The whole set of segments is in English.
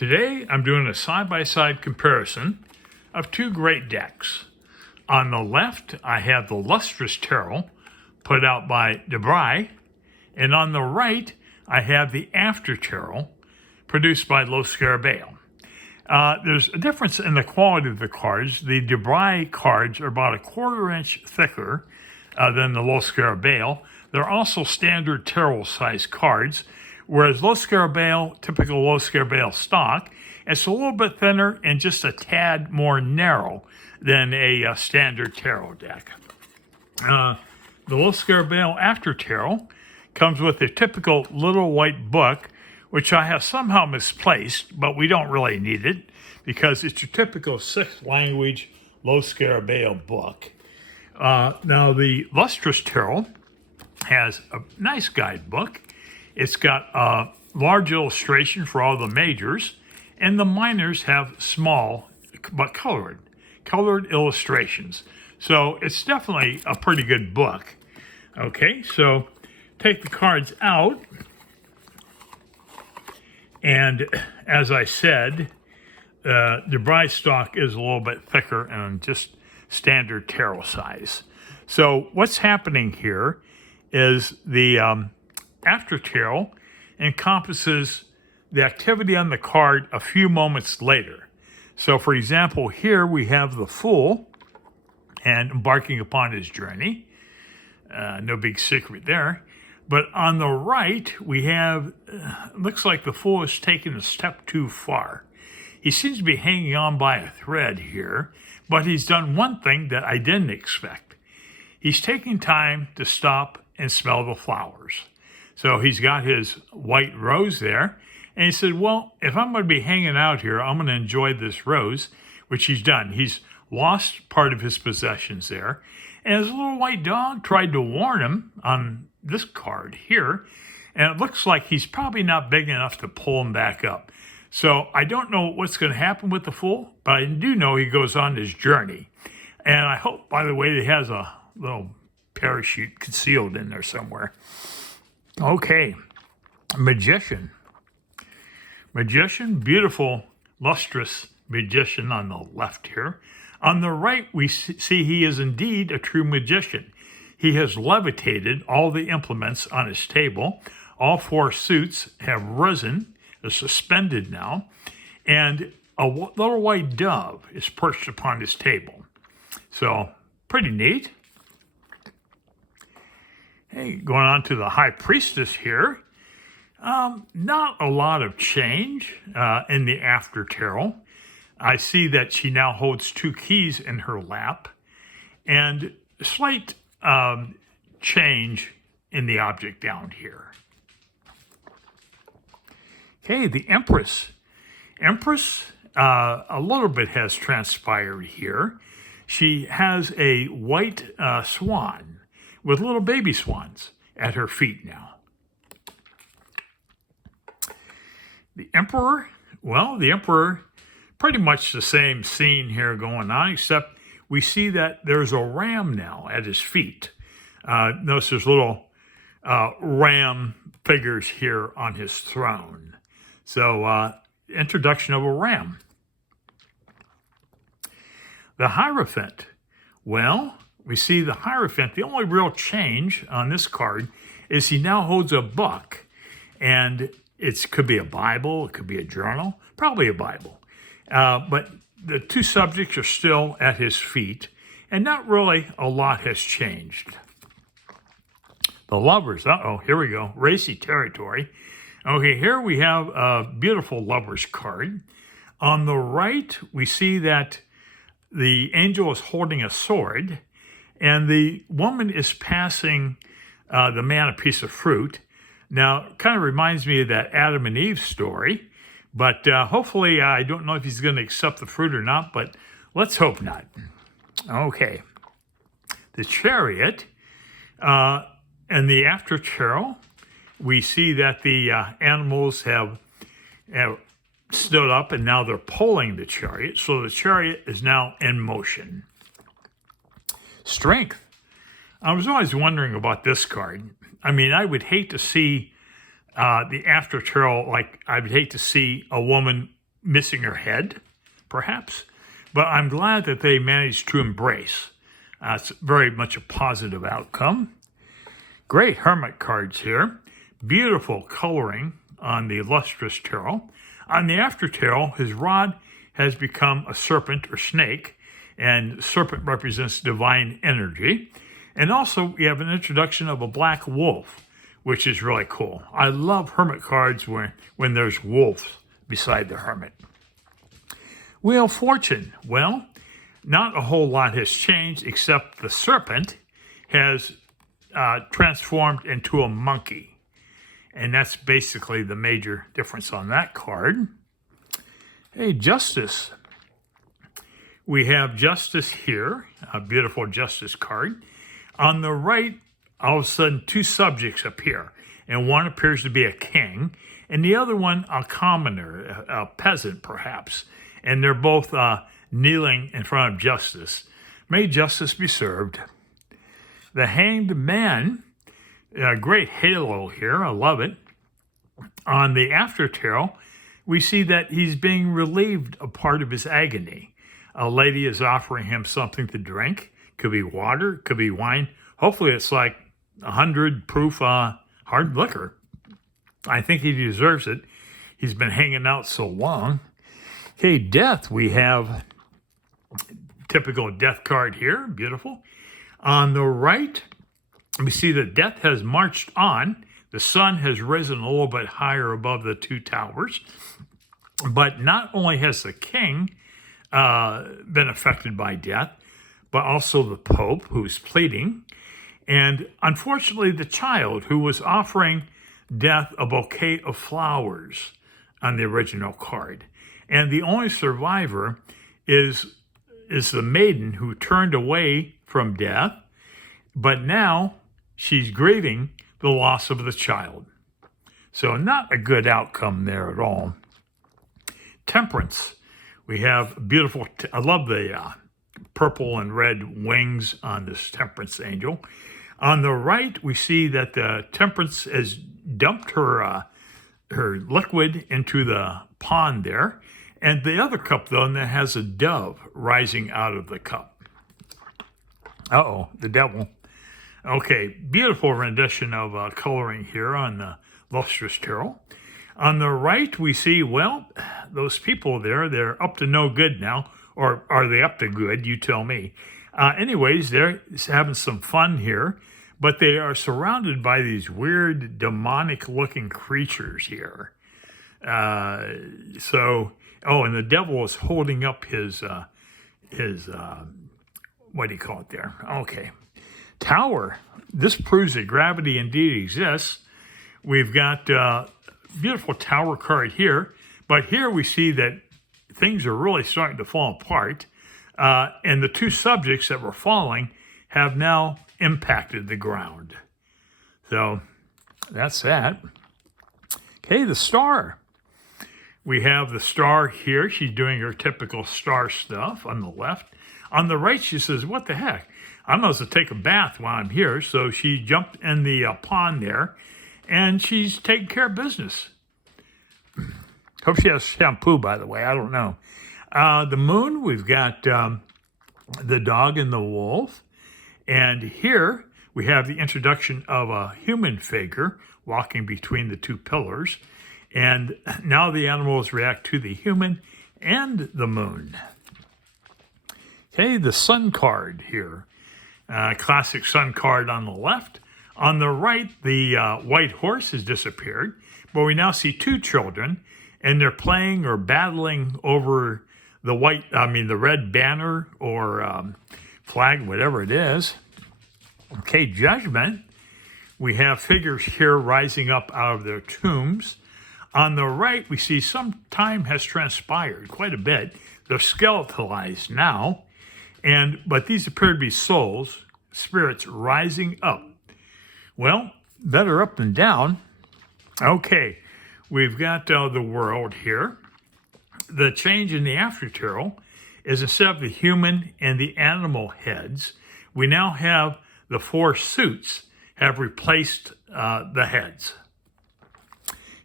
Today, I'm doing a side-by-side comparison of two great decks. On the left, I have the Lustrous Tarot, put out by Brigh, and on the right, I have the After Tarot, produced by Lo Scarabeo. There's a difference in the quality of the cards. The Brigh cards are about a quarter-inch thicker than the Lo Scarabeo. They're also standard tarot-size cards, whereas Lo Scarabeo, typical Lo Scarabeo stock, it's a little bit thinner and just a tad more narrow than a standard tarot deck. The Lo Scarabeo After Tarot comes with a typical little white book, which I have somehow misplaced, but we don't really need it because it's your typical sixth language Lo Scarabeo book. Now, the Lustrous Tarot has a nice guidebook. It's got a large illustration for all the majors, and the minors have small but colored illustrations. So it's definitely a pretty good book. Okay, so take the cards out, and as I said, the Brigh stock is a little bit thicker and just standard tarot size. So what's happening here is the After Tarot encompasses the activity on the card a few moments later. So for example, here we have the Fool and embarking upon his journey. No big secret there. But on the right, we have, looks like the Fool has taken a step too far. He seems to be hanging on by a thread here, but he's done one thing that I didn't expect. He's taking time to stop and smell the flowers. So he's got his white rose there, and he said, well, if I'm going to be hanging out here, I'm going to enjoy this rose, which he's done. He's lost part of his possessions there, and his little white dog tried to warn him on this card here, and it looks like he's probably not big enough to pull him back up. So I don't know what's going to happen with the Fool, but I do know he goes on his journey. And I hope, by the way, he has a little parachute concealed in there somewhere. Okay, Magician. Magician, beautiful, lustrous magician on the left here. On the right, we see he is indeed a true magician. He has levitated all the implements on his table. All four suits have risen, are suspended now, and a little white dove is perched upon his table. So, pretty neat. Hey, going on to the High Priestess here. Not a lot of change in the After Tarot. I see that she now holds two keys in her lap, and slight change in the object down here. Okay, the Empress. Empress, a little bit has transpired here. She has a white swan with little baby swans at her feet now. The Emperor, well, the Emperor, pretty much the same scene here going on, except we see that there's a ram now at his feet. Notice there's little ram figures here on his throne. So, introduction of a ram. The Hierophant. Well, we see the Hierophant. The only real change on this card is he now holds a book. And it could be a Bible, it could be a journal, probably a Bible. But the two subjects are still at his feet, and not really a lot has changed. The Lovers, here we go, racy territory. Okay, here we have a beautiful Lovers card. On the right, we see that the angel is holding a sword, and the woman is passing the man a piece of fruit. Now, it kind of reminds me of that Adam and Eve story, but hopefully, I don't know if he's going to accept the fruit or not, but let's hope not. Okay. The Chariot, and the After Tarot, we see that the animals have stood up and now they're pulling the chariot. So the chariot is now in motion. Strength. I was always wondering about this card. I mean, I would hate to see the After Tarot, like I would hate to see a woman missing her head, perhaps. But I'm glad that they managed to embrace. It's very much a positive outcome. Great Hermit cards here. Beautiful coloring on the Lustrous Tarot. On the After Tarot, his rod has become a serpent or snake, and serpent represents divine energy. And also, we have an introduction of a black wolf, which is really cool. I love Hermit cards when there's wolves beside the Hermit. Wheel of Fortune. Well, not a whole lot has changed except the serpent has transformed into a monkey. And that's basically the major difference on that card. Hey, Justice. We have Justice here, a beautiful Justice card. On the right, all of a sudden, two subjects appear. And one appears to be a king, and the other one a commoner, a peasant perhaps. And they're both kneeling in front of Justice. May justice be served. The Hanged Man, a great halo here, I love it. On the After Tarot, we see that he's being relieved of part of his agony. A lady is offering him something to drink. Could be water, could be wine. Hopefully it's like 100 proof hard liquor. I think he deserves it. He's been hanging out so long. Okay, Death. We have typical Death card here. Beautiful. On the right, we see that Death has marched on. The sun has risen a little bit higher above the two towers. But not only has the king been affected by death, but also the Pope, who's pleading. And unfortunately, the child who was offering Death a bouquet of flowers on the original card. And the only survivor is the maiden who turned away from death, but now she's grieving the loss of the child. So not a good outcome there at all. Temperance. We have beautiful, I love the purple and red wings on this Temperance angel. On the right, we see that the Temperance has dumped her liquid into the pond there. And the other cup, though, that has a dove rising out of the cup. Uh-oh, the devil. Okay, beautiful rendition of coloring here on the Lustrous Tarot. On the right, we see, well, those people there, they're up to no good now. Or are they up to good? You tell me. Anyways, they're having some fun here. But they are surrounded by these weird, demonic-looking creatures here. Oh, and the devil is holding up his what do you call it there? Okay. Tower. This proves that gravity indeed exists. We've got a beautiful Tower card here, but here we see that things are really starting to fall apart, and the two subjects that were falling have now impacted the ground. So that's that. Okay, the Star. We have the Star here. She's doing her typical star stuff on the left. On the right, she says, what the heck? I'm supposed to take a bath while I'm here. So she jumped in the pond there, and she's taking care of business. Hope she has shampoo, by the way. I don't know. The Moon, we've got the dog and the wolf. And here we have the introduction of a human figure walking between the two pillars. And now the animals react to the human and the moon. Okay, the Sun card here. Classic Sun card on the left. On the right, the white horse has disappeared. But we now see two children, and they're playing or battling over the red banner or flag, whatever it is. Okay, Judgment. We have figures here rising up out of their tombs. On the right, we see some time has transpired, quite a bit. They're skeletalized now, but these appear to be souls, spirits rising up. Well, better up than down. Okay, we've got the World here. The change in the After Tarot is instead of the human and the animal heads, we now have the four suits have replaced the heads.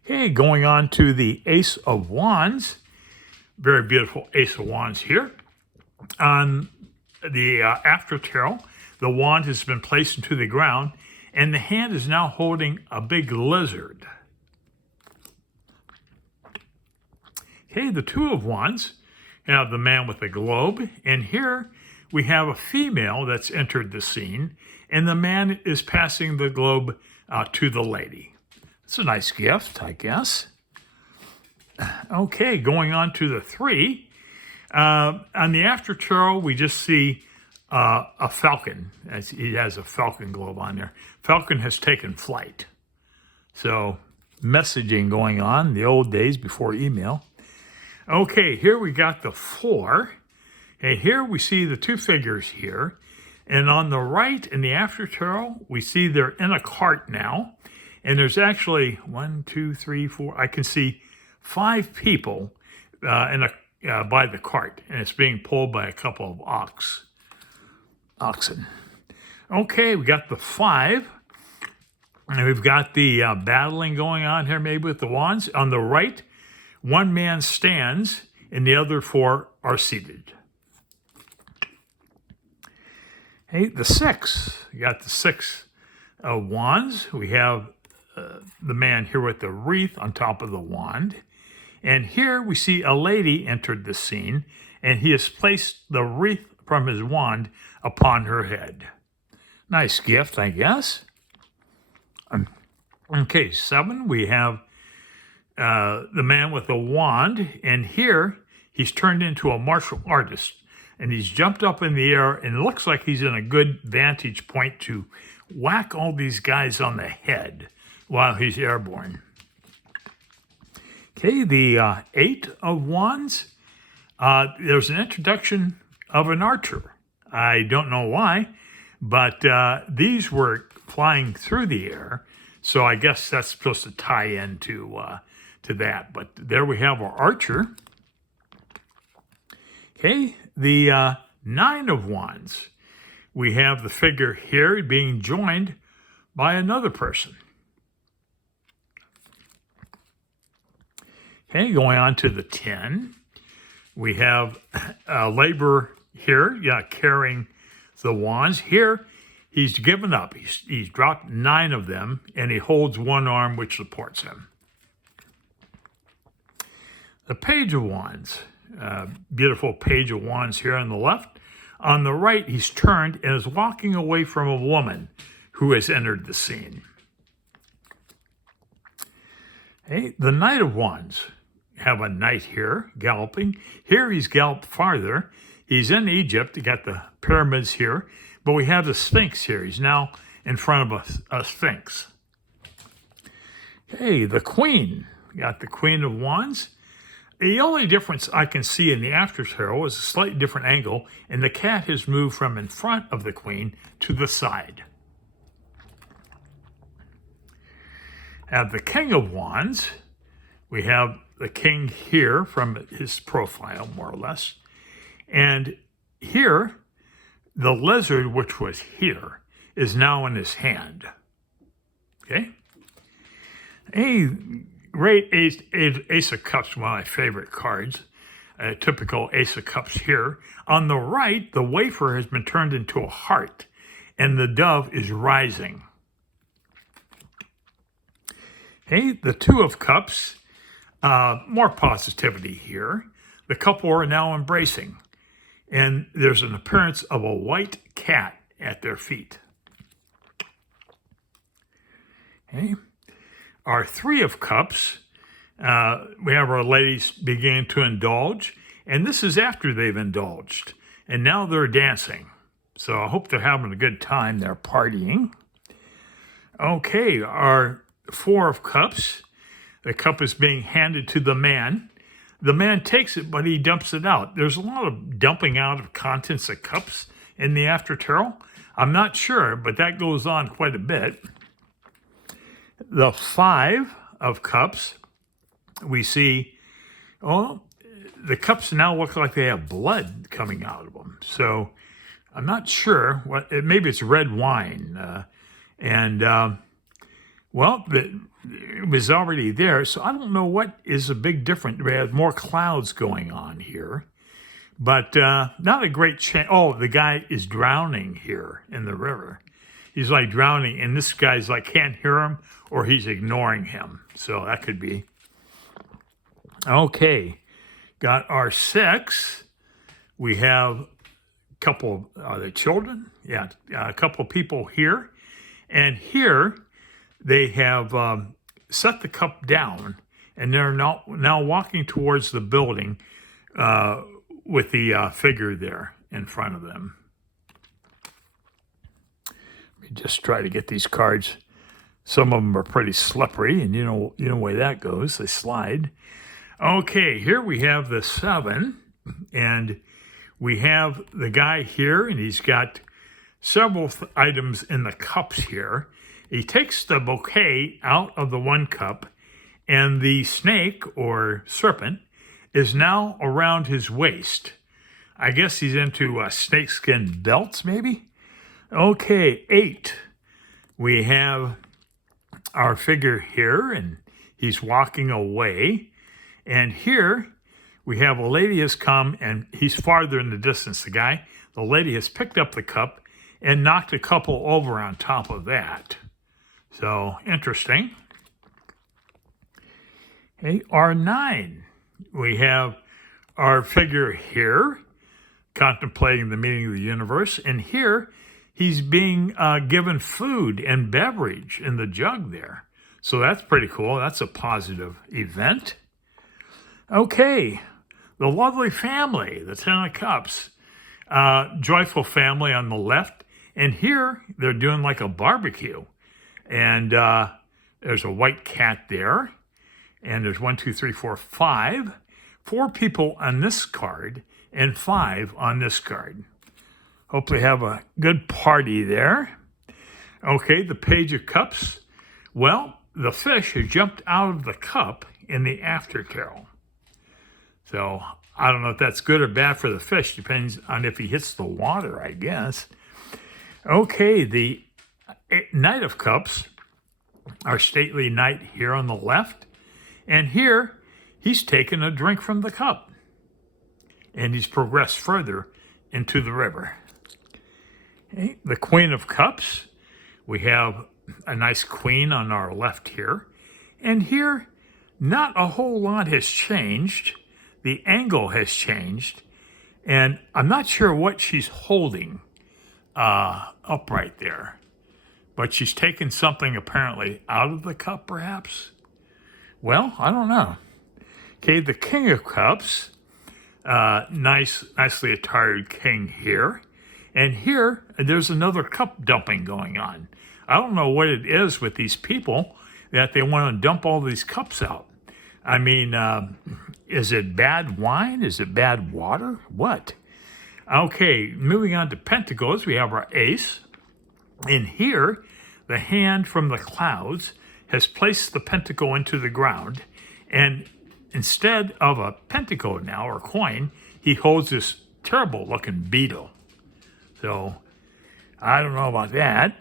Okay, going on to the Ace of Wands. very beautiful Ace of Wands here. On the after tarot, the wand has been placed into the ground, and the hand is now holding a big lizard. Okay, the Two of Wands, you have the man with the globe, and here we have a female that's entered the scene, and the man is passing the globe to the lady. It's a nice gift, I guess. Okay, going on to the three. On the after tarot, we just see a falcon. He has a falcon globe on there. Falcon has taken flight. So, messaging going on, the old days before email. Okay, here we got the four. Okay, here we see the two figures here. And on the right in the after tarot, we see they're in a cart now. And there's actually 1, 2, 3, 4. I can see 5 people by the cart. And it's being pulled by a couple of oxen. Okay, we got the 5. And we've got the battling going on here maybe with the wands. On the right, one man stands and the other 4 are seated. Hey, the 6. We got the 6 of wands. We have the man here with the wreath on top of the wand. And here we see a lady entered the scene, and he has placed the wreath from his wand upon her head. Nice gift, I guess. Okay, 7, we have the man with the wand, and here he's turned into a martial artist, and he's jumped up in the air, and it looks like he's in a good vantage point to whack all these guys on the head while he's airborne. Okay, the 8 of wands, there's an introduction of an archer. I don't know why, but these were flying through the air, so I guess that's supposed to tie into to that. But there we have our archer. Okay, the 9 of wands. We have the figure here being joined by another person. Okay, going on to the 10. We have a laborer here, carrying the wands. Here, he's given up. He's dropped 9 of them, and he holds one arm which supports him. The Page of Wands. Beautiful Page of Wands here on the left. On the right, he's turned and is walking away from a woman who has entered the scene. Okay, the Knight of Wands. Have a knight here galloping. Here he's galloped farther. He's in Egypt. You got the pyramids here, but we have the Sphinx here. He's now in front of a Sphinx. Okay, the Queen. You got the Queen of Wands. The only difference I can see in the after tarot is a slightly different angle, and the cat has moved from in front of the Queen to the side. At the King of Wands, we have the king here from his profile, more or less. And here, the lizard, which was here, is now in his hand. Okay? A great Ace of Cups, one of my favorite cards. A typical Ace of Cups here. On the right, the wafer has been turned into a heart, and the dove is rising. Okay, the 2 of Cups. More positivity here. The couple are now embracing, and there's an appearance of a white cat at their feet. Okay. Our 3 of Cups, we have our ladies beginning to indulge, and this is after they've indulged, and now they're dancing. So I hope they're having a good time. They're partying. Okay, our 4 of Cups. The cup is being handed to the man. The man takes it, but he dumps it out. There's a lot of dumping out of contents of cups in the after tarot. I'm not sure, but that goes on quite a bit. The 5 of Cups, we see, the cups now look like they have blood coming out of them. So I'm not sure. Maybe it's red wine. it was already there. So I don't know what is a big difference. We have more clouds going on here. But not a great chance. Oh, the guy is drowning here in the river. He's like drowning, and this guy's like can't hear him, or he's ignoring him. So that could be. Okay, got our 6. We have a couple of the children. Yeah, a couple people here. And here they have set the cup down, and they're now walking towards the building with the figure there in front of them. Let me just try to get these cards. Some of them are pretty slippery, and you know the way that goes. They slide. Okay, here we have the 7, and we have the guy here, and he's got several items in the cups here. He takes the bouquet out of the one cup, and the snake or serpent is now around his waist. I guess he's into snakeskin belts, maybe? Okay, 8. We have our figure here, and he's walking away. And here we have a lady has come, and he's farther in the distance, the guy. The lady has picked up the cup and knocked a couple over on top of that. So, interesting. Okay, R9. We have our figure here, contemplating the meaning of the universe. And here, he's being given food and beverage in the jug there. So that's pretty cool. That's a positive event. Okay, the lovely family, the 10 of Cups. Joyful family on the left. And here, they're doing like a barbecue. And there's a white cat there. And there's 1, 2, 3, 4, 5. 4 people on this card and 5 on this card. Hope they have a good party there. Okay, the Page of Cups. Well, the fish has jumped out of the cup in the after carol. So I don't know if that's good or bad for the fish. Depends on if he hits the water, I guess. Okay, the Knight of Cups. Our stately knight here on the left. And here, he's taken a drink from the cup. And he's progressed further into the river. Okay, the Queen of Cups. We have a nice queen on our left here. And here, not a whole lot has changed. The angle has changed. And I'm not sure what she's holding up right there. But she's taken something apparently out of the cup, perhaps. Well, I don't know. Okay, the King of Cups. Nicely attired king here. And here, there's another cup dumping going on. I don't know what it is with these people that they want to dump all these cups out. I mean, is it bad wine? Is it bad water? What? Okay, moving on to Pentacles, we have our Ace. And here, the hand from the clouds has placed the pentacle into the ground. And instead of a pentacle now, or coin, he holds this terrible-looking beetle. So, I don't know about that.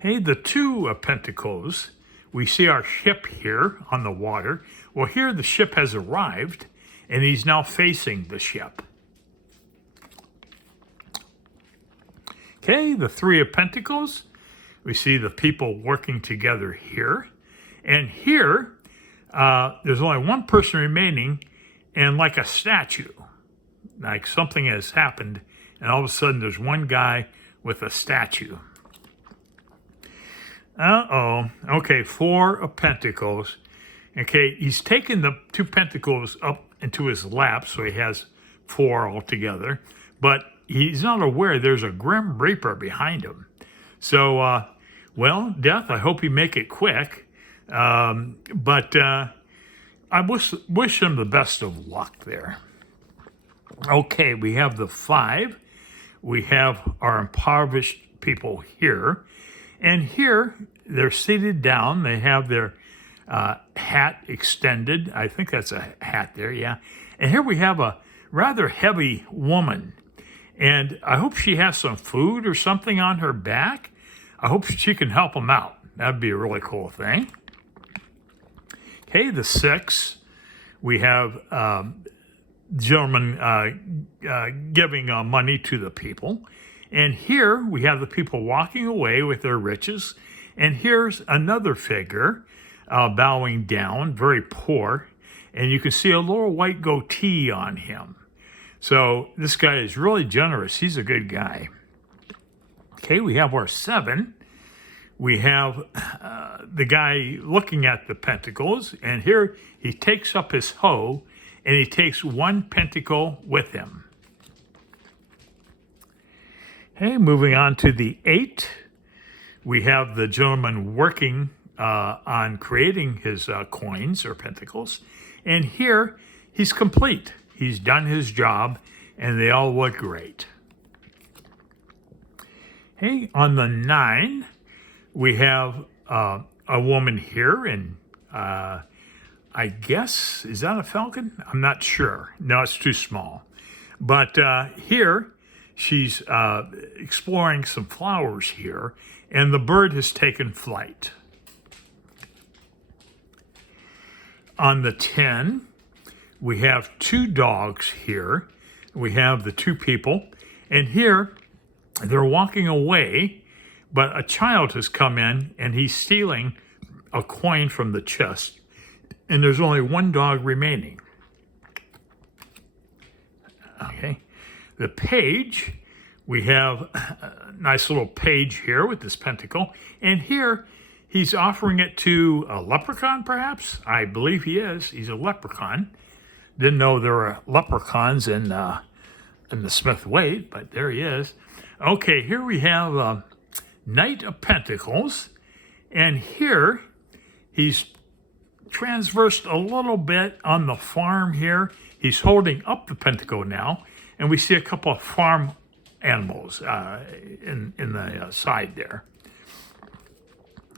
Hey, the 2 of Pentacles, we see our ship here on the water. Well, here the ship has arrived, and he's now facing the ship. Okay, the 3 of Pentacles, we see the people working together here. And here, there's only one person remaining, and like a statue, like something has happened, and all of a sudden there's one guy with a statue. Okay, 4 of Pentacles. Okay, he's taken the 2 Pentacles up into his lap, so he has 4 altogether, but he's not aware there's a Grim Reaper behind him. So, well, Death, I hope you make it quick, but I wish him the best of luck there. Okay, we have the 5. We have our impoverished people here. And here, they're seated down. They have their hat extended. I think that's a hat there, yeah. And here we have a rather heavy woman. And I hope she has some food or something on her back. I hope she can help them out. That'd be a really cool thing. Okay, the 6, we have gentleman giving money to the people. And here we have the people walking away with their riches. And here's another figure bowing down, very poor. And you can see a little white goatee on him. So this guy is really generous. He's a good guy. Okay, we have our 7. We have the guy looking at the pentacles. And here he takes up his hoe and he takes 1 pentacle with him. Okay, moving on to the 8. We have the gentleman working on creating his coins or pentacles. And here, he's complete. He's done his job, and they all look great. Okay, on the 9, we have a woman here, and I guess, is that a falcon? I'm not sure. No, it's too small. But here, she's exploring some flowers here, and the bird has taken flight. On the 10, we have 2 dogs here. We have the 2 people, and here they're walking away, but a child has come in, and he's stealing a coin from the chest, and there's only 1 dog remaining. Okay. The page, we have a nice little page here with this pentacle. And here, he's offering it to a leprechaun, perhaps? I believe he is. He's a leprechaun. Didn't know there were leprechauns in the Smith-Waite, but there he is. Okay, here we have Knight of Pentacles. And here, he's transversed a little bit on the farm here. He's holding up the pentacle now. And we see a couple of farm animals in the side there.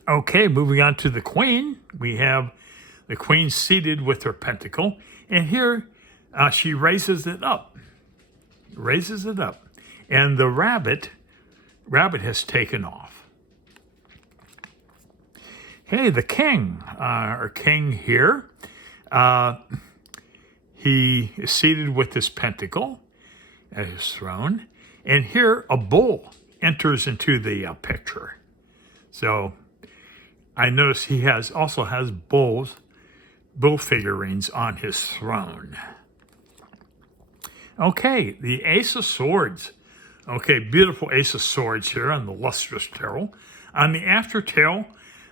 Okay, moving on to the Queen. We have the Queen seated with her pentacle. And here she raises it up. Raises it up. And the rabbit has taken off. Okay, the King, our king here. He is seated with his pentacle at his throne. And here a bull enters into the picture. So I notice he also has bull figurines on his throne. Okay, the Ace of Swords. Okay, beautiful Ace of Swords here on the Lustrous Tarot. On the aftertail,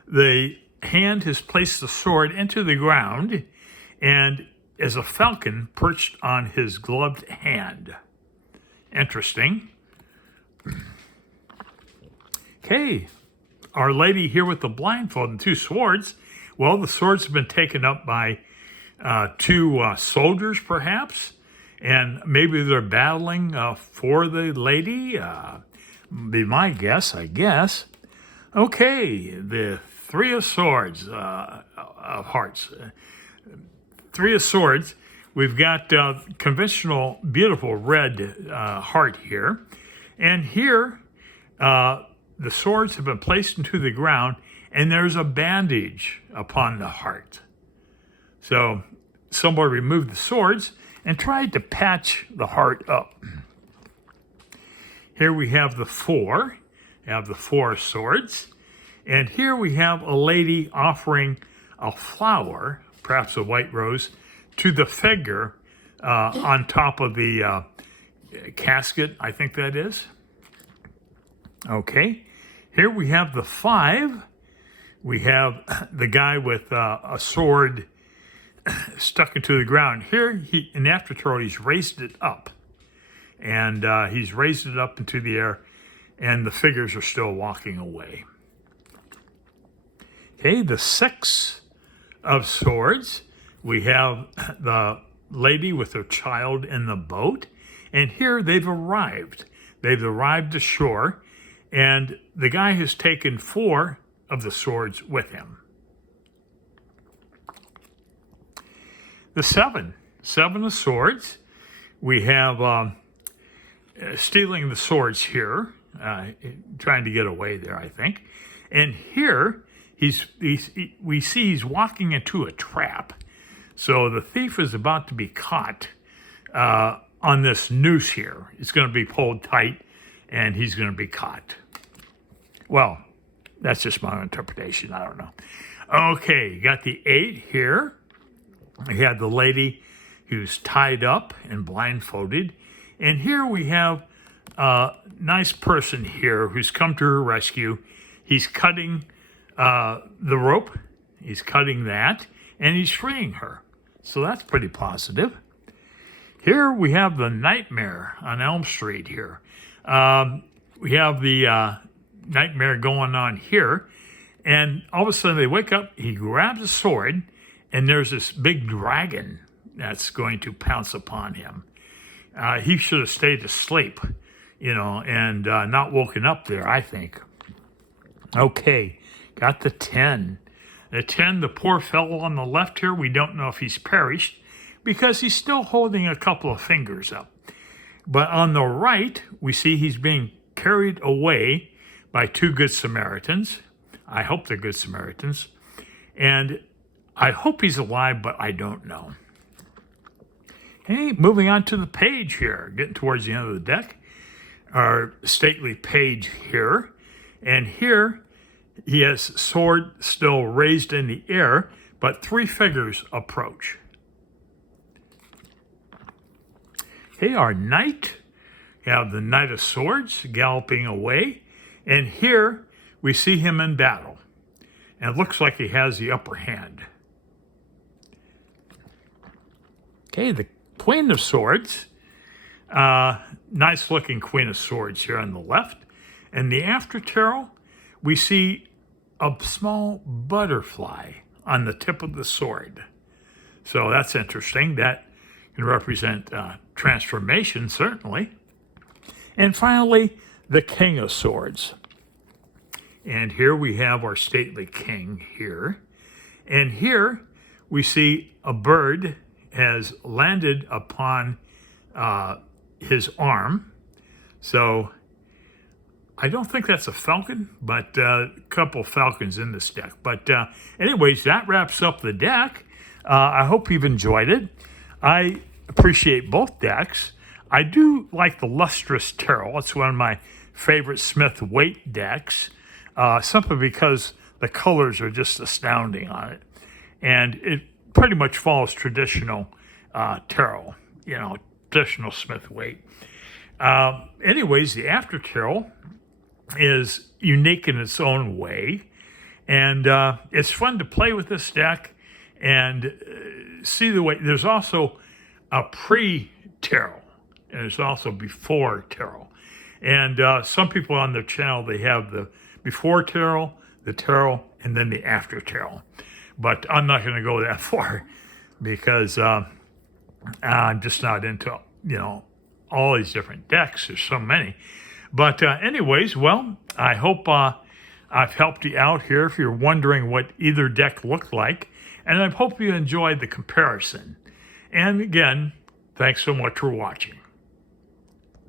the hand has placed the sword into the ground and is a falcon perched on his gloved hand. Interesting. Okay, Our Lady here with the blindfold and 2 swords. Well, the swords have been taken up by 2 soldiers, perhaps, and maybe they're battling for the lady. Be my guess, I guess. Okay, the 3 of Swords, of Hearts. 3 of Swords. We've got conventional, beautiful red heart here. And here, the swords have been placed into the ground, and there's a bandage upon the heart. So somebody removed the swords and tried to patch the heart up. Here we have the 4. We have the 4 of Swords. And here we have a lady offering a flower, perhaps a white rose, to the figure on top of the casket, I think that is. Okay, here we have the 5. We have the guy with a sword stuck into the ground. Here, in the afterthrow, he's raised it up. And he's raised it up into the air, and the figures are still walking away. Okay, the 6 of Swords. We have the lady with her child in the boat. And here they've arrived. They've arrived ashore. And the guy has taken 4 of the swords with him. The 7 of Swords. We have stealing the swords here. Trying to get away there, I think. And here we see he's walking into a trap. So the thief is about to be caught on this noose here. It's going to be pulled tight, and he's going to be caught. Well, that's just my interpretation. I don't know. Okay, you got the 8 here. We have the lady who's tied up and blindfolded. And here we have a nice person here who's come to her rescue. He's cutting the rope. He's cutting that, and he's freeing her. So that's pretty positive. Here we have the nightmare on Elm Street here. We have the nightmare going on here. And all of a sudden they wake up, he grabs a sword, and there's this big dragon that's going to pounce upon him. He should have stayed asleep, and not woken up there, I think. Okay, got the 10. The 10, the poor fellow on the left here, we don't know if he's perished because he's still holding a couple of fingers up. But on the right, we see he's being carried away by 2 Good Samaritans. I hope they're Good Samaritans. And I hope he's alive, but I don't know. Hey, moving on to the page here, getting towards the end of the deck. Our stately page here. And here, he has sword still raised in the air, but 3 figures approach. Okay, our knight. We have the Knight of Swords galloping away. And here, we see him in battle. And it looks like he has the upper hand. Okay, the Queen of Swords. Nice looking Queen of Swords here on the left. And the after tarot, we see a small butterfly on the tip of the sword. So that's interesting. That can represent transformation, certainly. And finally, the King of Swords. And here we have our stately king here. And here we see a bird has landed upon his arm. So I don't think that's a falcon, but a couple falcons in this deck. But anyways, that wraps up the deck. I hope you've enjoyed it. I appreciate both decks. I do like the Lustrous Tarot. It's one of my favorite Smith-Waite decks, simply because the colors are just astounding on it. And it pretty much follows traditional tarot, traditional Smith-Waite. Anyways, the After Tarot is unique in its own way. And it's fun to play with this deck and see the way. There's also a pre-tarot, and there's also before tarot. And some people on their channel, they have the before tarot, the tarot, and then the after tarot. But I'm not going to go that far because I'm just not into, all these different decks. There's so many. But anyways, well, I hope I've helped you out here if you're wondering what either deck looked like. And I hope you enjoyed the comparison. And again, thanks so much for watching.